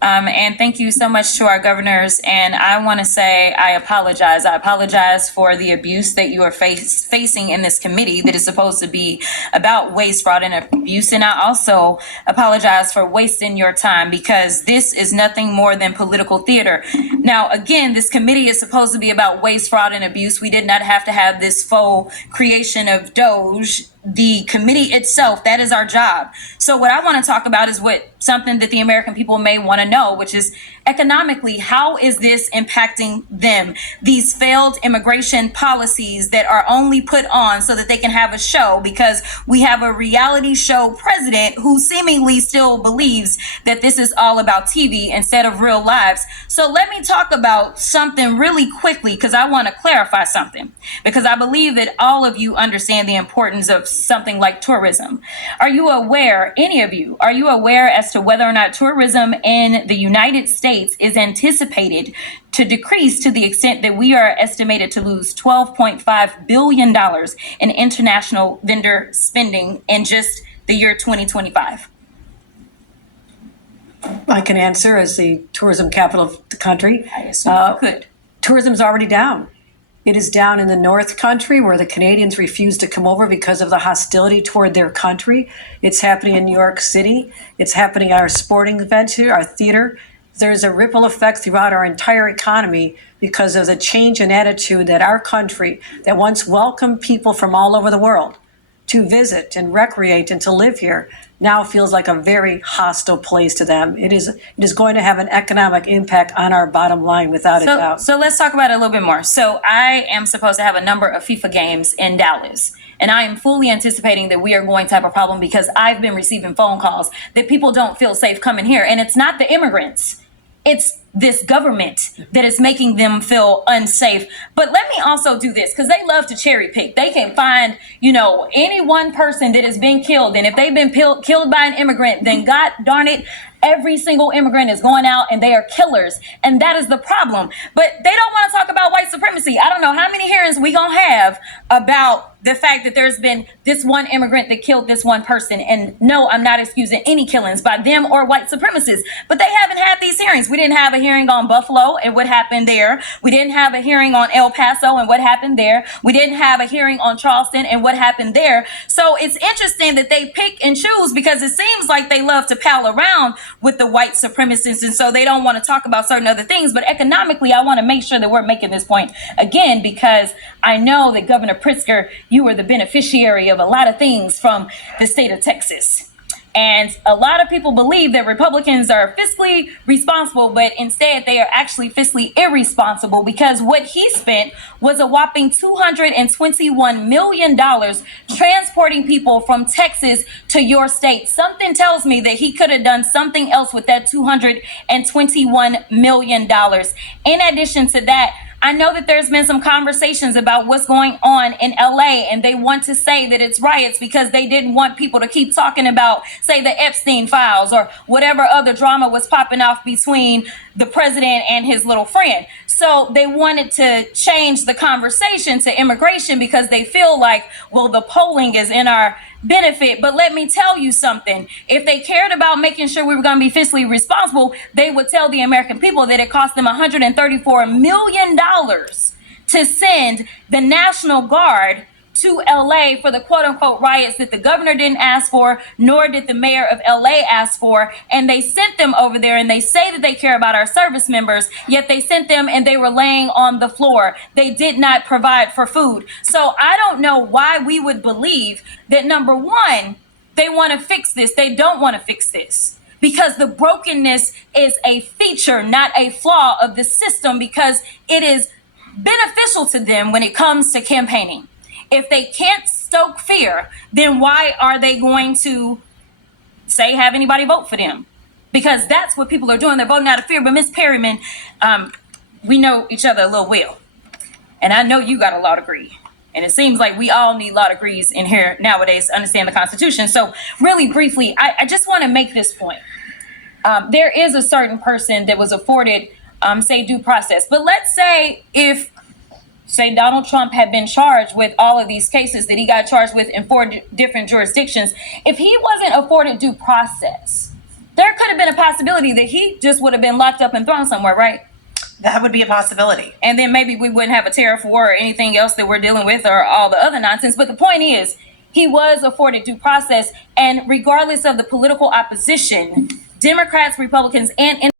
And thank you so much to our governors. And I want to say I apologize. I apologize for the abuse that you are facing in this committee that is supposed to be about waste, fraud, and abuse. And I also apologize for wasting your time, because this is nothing more than political theater. Now, again, this committee is supposed to be about waste, fraud, and abuse. We did not have to have this faux creation of Doge. The committee itself, that is our job. So what I want to talk about is something that the American people may want to know, which is economically, how is this impacting them? These failed immigration policies that are only put on so that they can have a show, because we have a reality show president who seemingly still believes that this is all about TV instead of real lives. So let me talk about something really quickly, because I want to clarify something, because I believe that all of you understand the importance of something like tourism. Are you aware, any of you, are you aware as to whether or not tourism in the United States is anticipated to decrease to the extent that we are estimated to lose $12.5 billion in international vendor spending in just the year 2025? I can answer as the tourism capital of the country. I assume you could. Tourism is already down. It is down in the North Country, where the Canadians refuse to come over because of the hostility toward their country. It's happening in New York City. It's happening at our sporting events here, our theater. There's a ripple effect throughout our entire economy because of the change in attitude that our country, that once welcomed people from all over the world to visit and recreate and to live here, now feels like a very hostile place to them. It is going to have an economic impact on our bottom line, without a doubt. So let's talk about it a little bit more. So I am supposed to have a number of FIFA games in Dallas, and I am fully anticipating that we are going to have a problem, because I've been receiving phone calls that people don't feel safe coming here. And it's not the immigrants. It's this government that is making them feel unsafe. But let me also do this, because they love to cherry pick. They can find, any one person that has been killed. And if they've been killed by an immigrant, then God darn it, every single immigrant is going out and they are killers. And that is the problem. But they don't want to talk about white supremacy. I don't know how many hearings we going to have about the fact that there's been this one immigrant that killed this one person. And no, I'm not excusing any killings by them or white supremacists, but they haven't had these hearings. We didn't have a hearing on Buffalo and what happened there. We didn't have a hearing on El Paso and what happened there. We didn't have a hearing on Charleston and what happened there. So it's interesting that they pick and choose, because it seems like they love to pal around with the white supremacists, and so they don't want to talk about certain other things. But economically, I want to make sure that we're making this point again, because I know that Governor Pritzker, you were the beneficiary of a lot of things from the state of Texas. And a lot of people believe that Republicans are fiscally responsible, but instead they are actually fiscally irresponsible, because what he spent was a whopping $221 million transporting people from Texas to your state. Something tells me that he could have done something else with that $221 million. In addition to that, I know that there's been some conversations about what's going on in LA, and they want to say that it's riots because they didn't want people to keep talking about, say, the Epstein files or whatever other drama was popping off between the president and his little friend. So they wanted to change the conversation to immigration because they feel like, well, the polling is in our benefit. But let me tell you something. If they cared about making sure we were going to be fiscally responsible, they would tell the American people that it cost them $134 million to send the National Guard to LA for the quote unquote riots that the governor didn't ask for, nor did the mayor of LA ask for. And they sent them over there, and they say that they care about our service members, yet they sent them and they were laying on the floor. They did not provide for food. So I don't know why we would believe that, number one, they want to fix this. They don't want to fix this, because the brokenness is a feature, not a flaw of the system, because it is beneficial to them when it comes to campaigning. If they can't stoke fear, then why are they going to say have anybody vote for them? Because that's what people are doing. They're voting out of fear. But Ms. Perryman, we know each other a little well. And I know you got a law degree. And it seems like we all need law degrees in here nowadays to understand the Constitution. So really briefly, I just want to make this point. There is a certain person that was afforded, say, due process. But let's say if Donald Trump had been charged with all of these cases that he got charged with in 4 different jurisdictions, if he wasn't afforded due process, there could have been a possibility that he just would have been locked up and thrown somewhere, right? That would be a possibility. And then maybe we wouldn't have a tariff war or anything else that we're dealing with or all the other nonsense. But the point is, he was afforded due process. And regardless of the political opposition, Democrats, Republicans, and